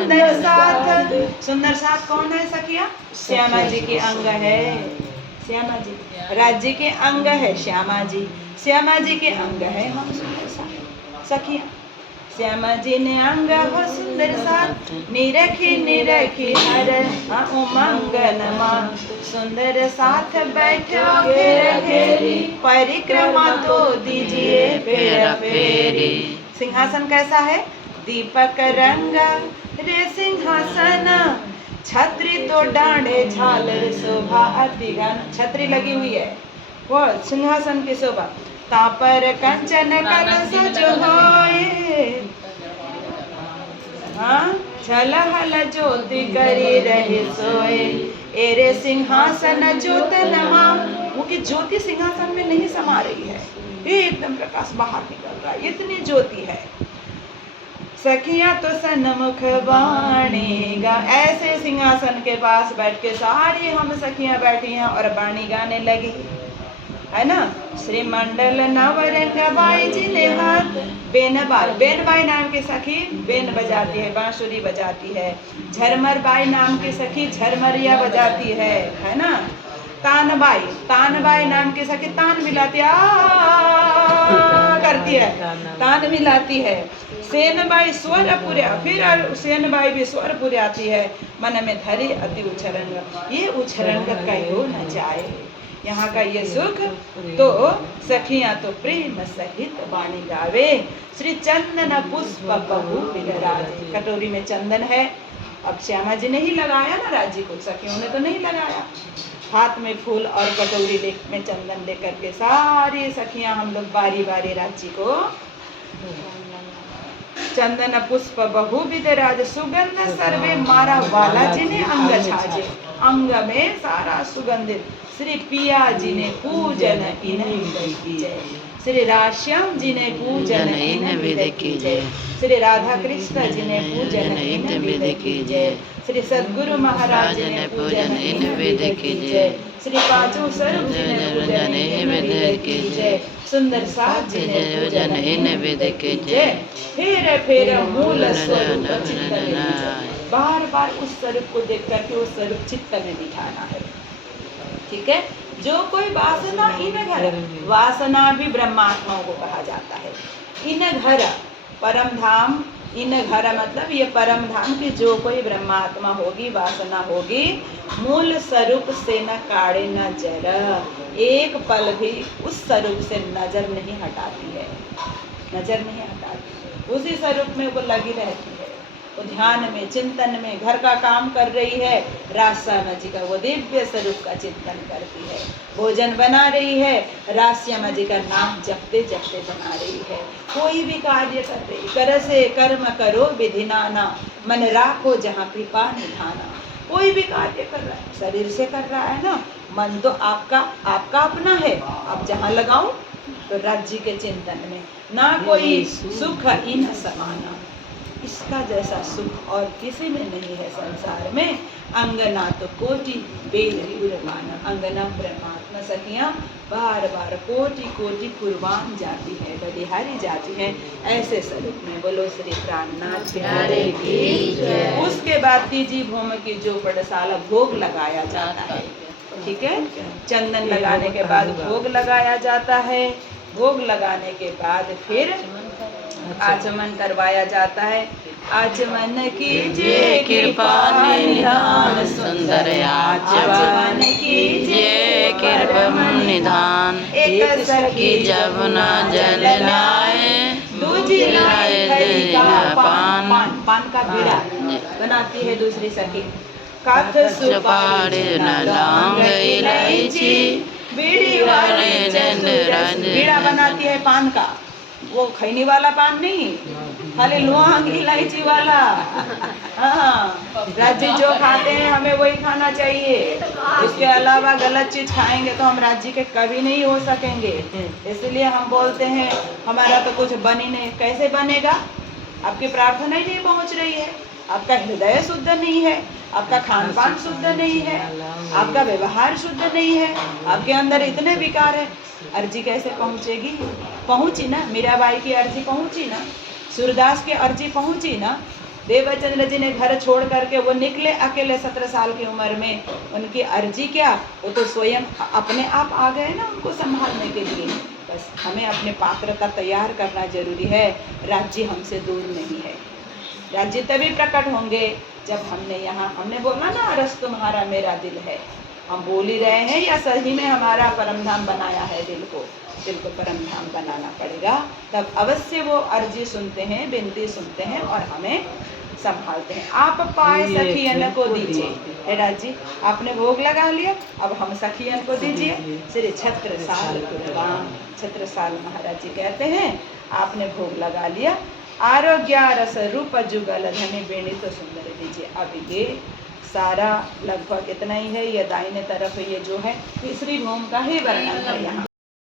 सुंदर साथ। सुंदर साथ कौन है सखिया? श्यामा जी के अंग है। श्यामा जी राज्य के अंग है श्यामा जी। श्यामा जी के अंग है हम सुंदर साथ सखिया। श्यामा जी ने अंग हो सुंदर साथ, निरखी निरखी हर उमंग नमा। सुंदर साथ बैठो घेर घेरी, परिक्रमा तो दीजिए फेर फेरी। सिंहासन कैसा है? दीपक रंग रे सिंहासन, छतरी तो डांडे झालर शोभा अति घन। छतरी लगी हुई है वो सिंहासन की शोभा। तापर कंचन कलश जो होए, हाँ छल हल ज्योति करी रहे सोए। एरे सिंहासन ज्योत नमा, वो की ज्योति सिंहासन में नहीं समा रही है, एकदम प्रकाश बाहर निकल रहा है, इतनी ज्योति है। सखिया तो सन्मुख बाणीगा, ऐसे सिंहासन के पास बैठ के सारी हम सखियां बैठी हैं और बाणी गाने लगी है ना। श्री मंडल नवरंग बाई जी ने हाथ, बेनबाई नाम की सखी बेन बजाती है, बांसुरी बजाती है। झरमर बाई नाम की सखी झरमरिया बजाती है ना। तानबाई नाम की सखी तान मिलाती है, करती है, तान मिलाती है। सेनबाई स्वर पुर्या, फिर सेनबाई भी स्वर पुर्याती है। मन में धरी अति उछरंग, ये उछरंग कहो न जाए। यहाँ का ये सुख तो सखियां तो प्रेम सहित वाणी गावे। श्री चंदन पुष्प बहु विराजे, कटोरी में चंदन है। अब श्यामा जी ने ही लगाया ना राज्य को, सखियों ने तो नहीं लगाया। हाथ में फूल और कटोरी में चंदन लेकर के सारी सखियां हम लोग बारी बारी राज्य को चंदन पुष्प बहु विराज, सुगंध सर्वे मारा वाला जी ने अंग छाजे। अंग में सारा सुगंधित। श्री पिया जी ने पूजन इन कीजय, श्री राश्याम जी ने पूजन इन विद कीजय। श्री राधा कृष्ण जी ने पूजन इन विद कीजय। श्री सद्गुरु महाराज ने पूजन इन विद कीजय। श्री पांचों स्वरूप जी ने पूजन इन विद कीजय। सुंदर साथ जी ने पूजन इन विद कीजय। फेर फेर मूल स्वरूप चित्त में, बार बार उस स्वरूप को देख करके उस स्वरूप चित्त में दिखाना है। ठीक है। जो कोई वासना इन घर, वासना भी ब्रह्मात्माओं को कहा जाता है। इन घर परम धाम, इन घर मतलब ये परम धाम की जो कोई ब्रह्मात्मा होगी, वासना होगी, मूल स्वरूप से न काढ़े न जर, एक पल भी उस स्वरूप से नजर नहीं हटाती है, नजर नहीं हटाती, उसी स्वरूप में वो लगी रहती है। वो ध्यान में, चिंतन में, घर का काम कर रही है, राश्यामा जी का वो दिव्य स्वरूप का चिंतन करती है। भोजन बना रही है, राश्यामा जी का नाम जपते जपते बना रही है। कोई भी कार्य कर रही, कर से कर्म करो विधि नाना, मन राखो जहाँ कृपा निधाना। कोई भी कार्य कर रहा है, शरीर से कर रहा है ना, मन तो आपका अपना है, आप जहाँ लगाओ तो राज्य के चिंतन में। ना कोई सुख इन समाना, इसका जैसा सुख और किसी में नहीं है संसार में। अंगना तो कोटि वेद कुर्बान, अंगना परमात्मा सखियां बार बार कोटि कोटि कुर्बान जाती है, बलिहारी जाती है। ऐसे स्वरूप में बोलो श्री प्राणनाथ प्यारे की जय। उसके बाद तीजी भूमि की जो पड़शाला भोग लगाया जाता है, ठीक है। चंदन लगाने के बाद भोग लगाया जाता है। भोग लगाने के बाद फिर आचमन करवाया जाता है। आचमन कीजिए कृपा निधान, सुंदर आचमन कीजिए कृपा निधान। एक सखी जमुना जल लाए, दूजी लाए दही का पान, पान का बीड़ा बनाती है दूसरी सखी। काठ सुपारी लौंग इलायची, बीड़ी वाले बीड़ा बनाती है पान का, वो खैनी वाला पान नहीं, खाली लौंग इलायची वाला। हाँ, राज्य जो खाते हैं हमें वही खाना चाहिए, इसके अलावा गलत चीज खाएंगे तो हम राज्य के कभी नहीं हो सकेंगे। इसलिए हम बोलते हैं हमारा तो कुछ बन ही नहीं। कैसे बनेगा? आपकी प्रार्थना ही नहीं पहुंच रही है, आपका हृदय शुद्ध नहीं है, आपका खान पान शुद्ध नहीं है, आपका व्यवहार शुद्ध नहीं है, आपके अंदर इतने विकार है, अर्जी कैसे पहुंचेगी? पहुंची ना, मीराबाई की अर्जी पहुंची ना, सूरदास की अर्जी पहुंची ना, देवचंद्र जी ने घर छोड़ करके वो निकले अकेले 17 साल की उम्र में। उनकी अर्जी क्या, वो तो स्वयं अपने आप आ गए ना उनको संभालने के लिए। बस हमें अपने पात्रता तैयार करना जरूरी है। राज्य हमसे दूर नहीं है। राज्य तभी प्रकट होंगे जब हमने बोला ना, अरस तुम्हारा मेरा दिल है। हम बोल ही रहे हैं या सही में हमारा परमधाम बनाया है दिल को परमधाम बनाना पड़ेगा। तब अवश्य वो अर्जी सुनते हैं, विनती सुनते हैं और हमें संभालते हैं। आप पाए सखियन को दीजिए। हे राज जी, आपने भोग लगा लिया, अब हम सखियन को दीजिए। श्री छत्रसाल कुलगाम, छत्रसाल महाराज जी कहते हैं आपने भोग लगा लिया, आरोग्य रस रूप जुगल धनी बेणी तो सुंदर दीजिए। अब ये सारा लगभग इतना ही है। ये दाहिने तरफ ये जो है तीसरी भूमि का ही वर्णन है यहाँ।